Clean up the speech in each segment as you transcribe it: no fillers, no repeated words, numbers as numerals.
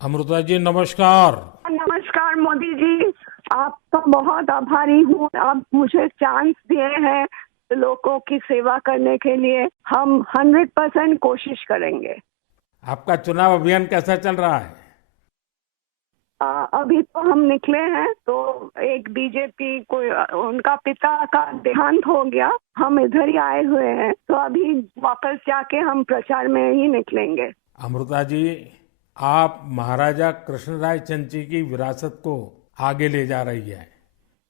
अमृता जी नमस्कार। नमस्कार मोदी जी। आपका बहुत आभारी हूँ। आप मुझे चांस दिए हैं लोगों की सेवा करने के लिए। हम 100% कोशिश करेंगे। आपका चुनाव अभियान कैसा चल रहा है? अभी तो हम निकले हैं तो एक बीजेपी को उनका पिता का देहांत हो गया। हम इधर ही आए हुए हैं तो अभी वापस जाके हम प्रचार में ही निकलेंगे। अमृता जी, आप महाराजा कृष्णराय चंद जी की विरासत को आगे ले जा रही है।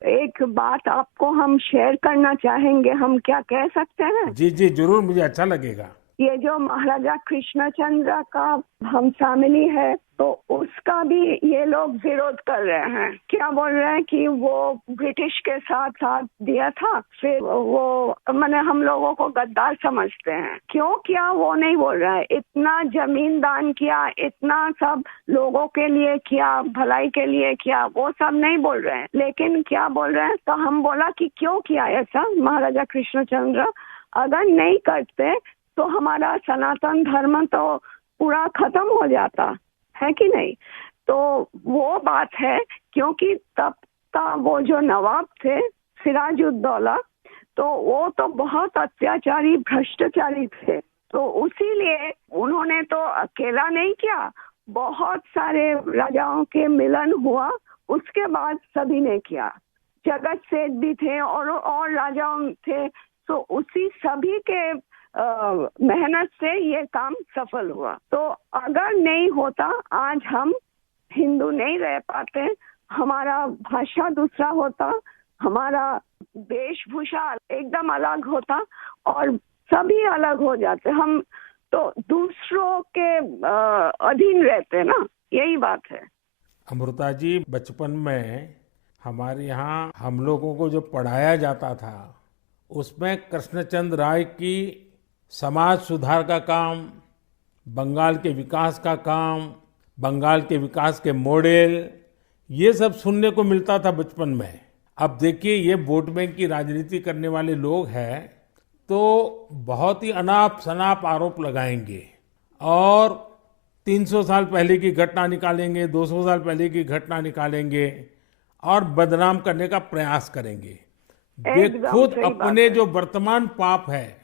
एक बात आपको हम शेयर करना चाहेंगे। हम क्या कह सकते हैं? जी जी जरूर, मुझे अच्छा लगेगा। ये जो महाराजा कृष्णचंद्र का हम फैमिली है तो उसका भी ये लोग विरोध कर रहे हैं। क्या बोल रहे हैं कि वो ब्रिटिश के साथ साथ दिया था, फिर वो मैंने हम लोगों को गद्दार समझते हैं। क्यों किया वो नहीं बोल रहा है। इतना जमीन दान किया, इतना सब लोगों के लिए किया, भलाई के लिए किया, वो सब नहीं बोल रहे हैं। लेकिन क्या बोल रहे हैं तो हम बोला कि क्यों किया ऐसा महाराजा कृष्णचंद्र। अगर नहीं करते तो हमारा सनातन धर्म तो पूरा खत्म हो जाता है कि नहीं। तो वो बात है क्योंकि तब का वो जो नवाब थे सिराजुद्दौला, तो वो तो बहुत अत्याचारी भ्रष्टाचारी थे। तो उसीलिए उन्होंने तो अकेला नहीं किया, बहुत सारे राजाओं के मिलन हुआ, उसके बाद सभी ने किया। जगत सेठ भी थे और राजाओं थे। तो उसी सभी के मेहनत से ये काम सफल हुआ। तो अगर नहीं होता आज हम हिंदू नहीं रह पाते। हमारा भाषा दूसरा होता, हमारा वेशभूषा एकदम अलग होता और सभी अलग हो जाते। हम तो दूसरों के अधीन रहते ना, यही बात है। अमृता जी, बचपन में हमारे यहाँ हम लोगों को जो पढ़ाया जाता था उसमें कृष्णचंद्र राय की समाज सुधार का काम, बंगाल के विकास का काम, बंगाल के विकास के मॉडल, ये सब सुनने को मिलता था बचपन में। अब देखिए, ये वोट बैंक की राजनीति करने वाले लोग हैं तो बहुत ही अनाप शनाप आरोप लगाएंगे और 300 साल पहले की घटना निकालेंगे, 200 साल पहले की घटना निकालेंगे और बदनाम करने का प्रयास करेंगे। वे एकदम खुद सही बात अपने है। जो वर्तमान पाप है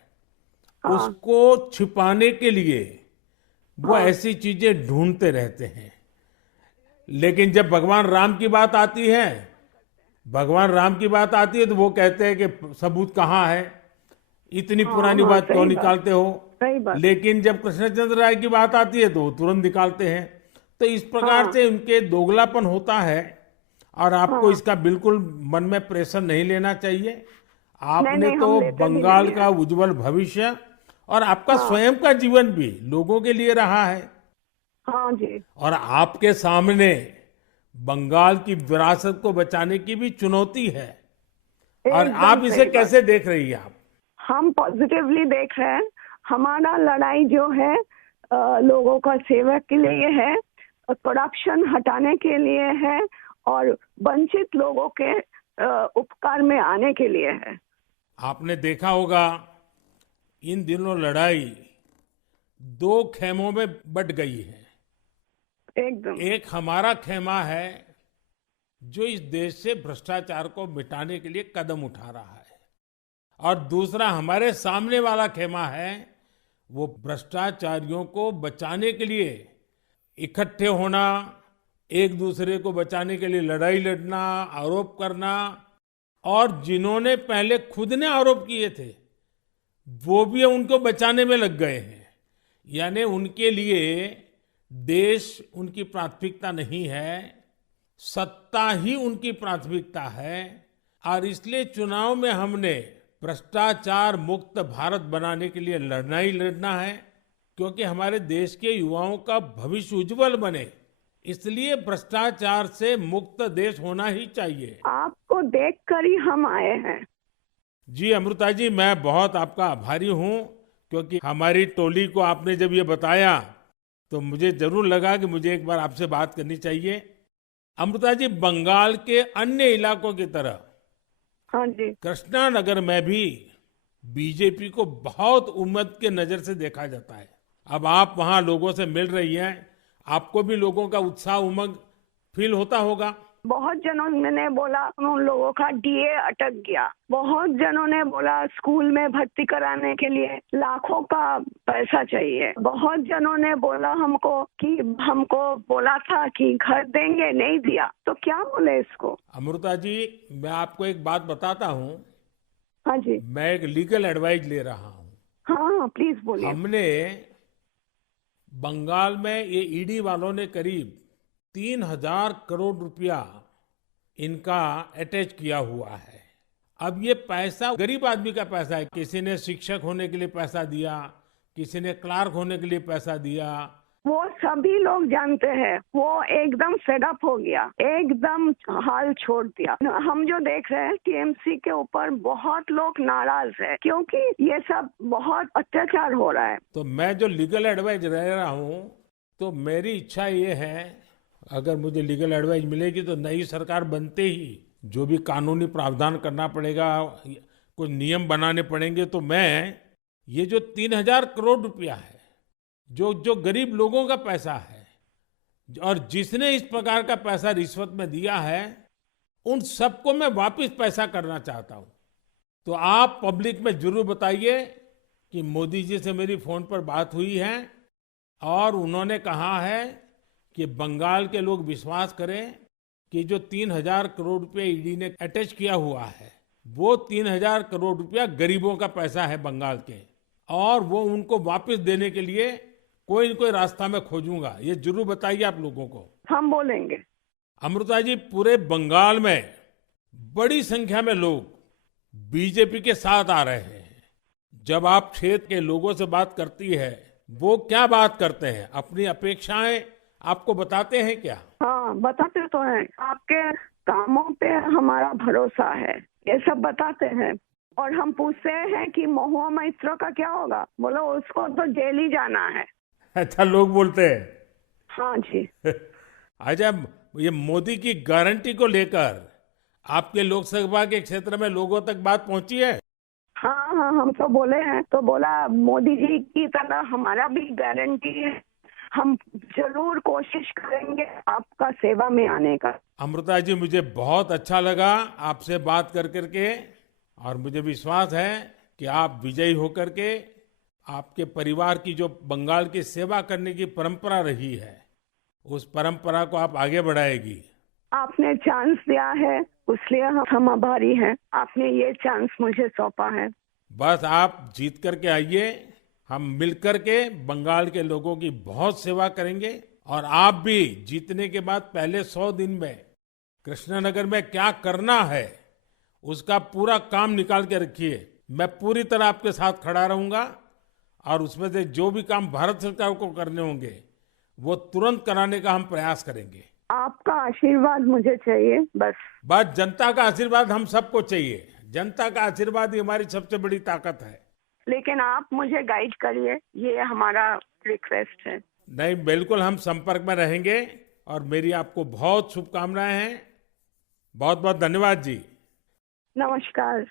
हाँ उसको छिपाने के लिए वो हाँ ऐसी चीजें ढूंढते रहते हैं। लेकिन जब भगवान राम की बात आती है तो वो कहते हैं कि सबूत कहाँ है, इतनी हाँ पुरानी हाँ बात क्यों सही बात, निकालते हो। सही बात। लेकिन जब कृष्णचंद्र राय की बात आती है तो वो तुरंत निकालते हैं। तो इस प्रकार हाँ से उनके दोगलापन होता है और आपको हाँ। इसका बिल्कुल मन में प्रेशर नहीं लेना चाहिए। नहीं आपने नहीं, हम तो लेते भी बंगाल नहीं है। का उज्जवल भविष्य और आपका हाँ स्वयं का जीवन भी लोगों के लिए रहा है। हाँ जी। और आपके सामने बंगाल की विरासत को बचाने की भी चुनौती है। और एकदम आप इसे सही बात। कैसे देख रही हैं आप? हम पॉजिटिवली देख रहे हैं। हमारा लड़ाई जो है लोगों का सेवा के लिए है, करप्शन हटाने के लिए है और वंचित लोगों के उपकार में आने के लिए है। आपने देखा होगा इन दिनों लड़ाई दो खेमों में बट गई है। एकदम। एक हमारा खेमा है जो इस देश से भ्रष्टाचार को मिटाने के लिए कदम उठा रहा है, और दूसरा हमारे सामने वाला खेमा है वो भ्रष्टाचारियों को बचाने के लिए इकट्ठे होना, एक दूसरे को बचाने के लिए लड़ाई लड़ना, आरोप करना। और जिन्होंने पहले खुद ने आरोप किए थे वो भी उनको बचाने में लग गए हैं। यानी उनके लिए देश उनकी प्राथमिकता नहीं है, सत्ता ही उनकी प्राथमिकता है। और इसलिए चुनाव में हमने भ्रष्टाचार मुक्त भारत बनाने के लिए लड़ना ही लड़ना है, क्योंकि हमारे देश के युवाओं का भविष्य उज्जवल बने, इसलिए भ्रष्टाचार से मुक्त देश होना ही चाहिए। आपको देखकर ही हम आए हैं। जी अमृता जी, मैं बहुत आपका आभारी हूँ, क्योंकि हमारी टोली को आपने जब ये बताया तो मुझे जरूर लगा कि मुझे एक बार आपसे बात करनी चाहिए। अमृता जी, बंगाल के अन्य इलाकों की तरह हाँ जी। कृष्णा नगर में भी बीजेपी को बहुत उम्मीद के नजर से देखा जाता है। अब आप वहां लोगों से मिल रही हैं, आपको भी लोगों का उत्साह उमंग फील होता होगा। बहुत जनों ने बोला उन लोगों का डीए अटक गया। बहुत जनों ने बोला स्कूल में भर्ती कराने के लिए लाखों का पैसा चाहिए। बहुत जनों ने बोला हमको कि हमको बोला था कि घर देंगे, नहीं दिया। तो क्या बोले इसको। अमृता जी, मैं आपको एक बात बताता हूँ। हाँ जी। मैं एक लीगल एडवाइस ले रहा हूँ। हाँ, प्लीज बोलिए। हमने बंगाल में ये ईडी वालों ने करीब 3,000 करोड़ रुपया इनका अटैच किया हुआ है। अब ये पैसा गरीब आदमी का पैसा है। किसी ने शिक्षक होने के लिए पैसा दिया, किसी ने क्लार्क होने के लिए पैसा दिया। वो सभी लोग जानते हैं। वो एकदम फेडअप हो गया, एकदम हाल छोड़ दिया। हम जो देख रहे हैं टीएमसी के ऊपर बहुत लोग नाराज है क्योंकि ये सब बहुत अत्याचार हो रहा है। तो मैं जो लीगल एडवाइस ले रहा हूँ, तो मेरी इच्छा ये है, अगर मुझे लीगल एडवाइस मिलेगी तो नई सरकार बनते ही जो भी कानूनी प्रावधान करना पड़ेगा, कुछ नियम बनाने पड़ेंगे, तो मैं ये जो 3,000 करोड़ रुपया है, जो जो गरीब लोगों का पैसा है और जिसने इस प्रकार का पैसा रिश्वत में दिया है, उन सबको मैं वापस पैसा करना चाहता हूं। तो आप पब्लिक में जरूर बताइए कि मोदी जी से मेरी फोन पर बात हुई है और उन्होंने कहा है कि बंगाल के लोग विश्वास करें कि जो 3,000 करोड़ रुपए ईडी ने अटैच किया हुआ है, वो 3,000 करोड़ रुपया गरीबों का पैसा है बंगाल के, और वो उनको वापस देने के लिए कोई न कोई रास्ता मैं खोजूंगा। ये जरूर बताइए आप लोगों को। हम बोलेंगे। अमृता जी, पूरे बंगाल में बड़ी संख्या में लोग बीजेपी के साथ आ रहे हैं। जब आप क्षेत्र के लोगों से बात करती है, वो क्या बात करते हैं? अपनी अपेक्षाएं आपको बताते हैं क्या? हाँ, बताते तो हैं। आपके कामों पे हमारा भरोसा है, ये सब बताते हैं। और हम पूछते हैं कि महुआ मैत्रो का क्या होगा, बोलो उसको तो जेल ही जाना है। अच्छा, लोग बोलते हैं। हाँ जी। अच्छा, ये मोदी की गारंटी को लेकर आपके लोकसभा के क्षेत्र में लोगों तक बात पहुंची है? हाँ हाँ, हम तो बोले हैं। तो बोला मोदी जी की तरह हमारा भी गारंटी है, हम जरूर कोशिश करेंगे आपका सेवा में आने का। अमृता जी, मुझे बहुत अच्छा लगा आपसे बात कर करके, और मुझे विश्वास है कि आप विजयी होकर के आपके परिवार की जो बंगाल की सेवा करने की परंपरा रही है, उस परंपरा को आप आगे बढ़ाएगी। आपने चांस दिया है, इसलिए हम आभारी हैं। आपने ये चांस मुझे सौंपा है। बस आप जीत करके आइए, हम मिलकर के बंगाल के लोगों की बहुत सेवा करेंगे। और आप भी जीतने के बाद पहले 100 दिन में कृष्णनगर में क्या करना है, उसका पूरा काम निकाल के रखिए। मैं पूरी तरह आपके साथ खड़ा रहूंगा, और उसमें से जो भी काम भारत सरकार को करने होंगे, वो तुरंत कराने का हम प्रयास करेंगे। आपका आशीर्वाद मुझे चाहिए बस। बस जनता का आशीर्वाद हम सबको चाहिए। जनता का आशीर्वाद ही हमारी सबसे बड़ी ताकत है। लेकिन आप मुझे गाइड करिए, ये हमारा रिक्वेस्ट है। नहीं, बिल्कुल हम संपर्क में रहेंगे, और मेरी आपको बहुत शुभकामनाएं हैं। बहुत बहुत धन्यवाद जी। नमस्कार।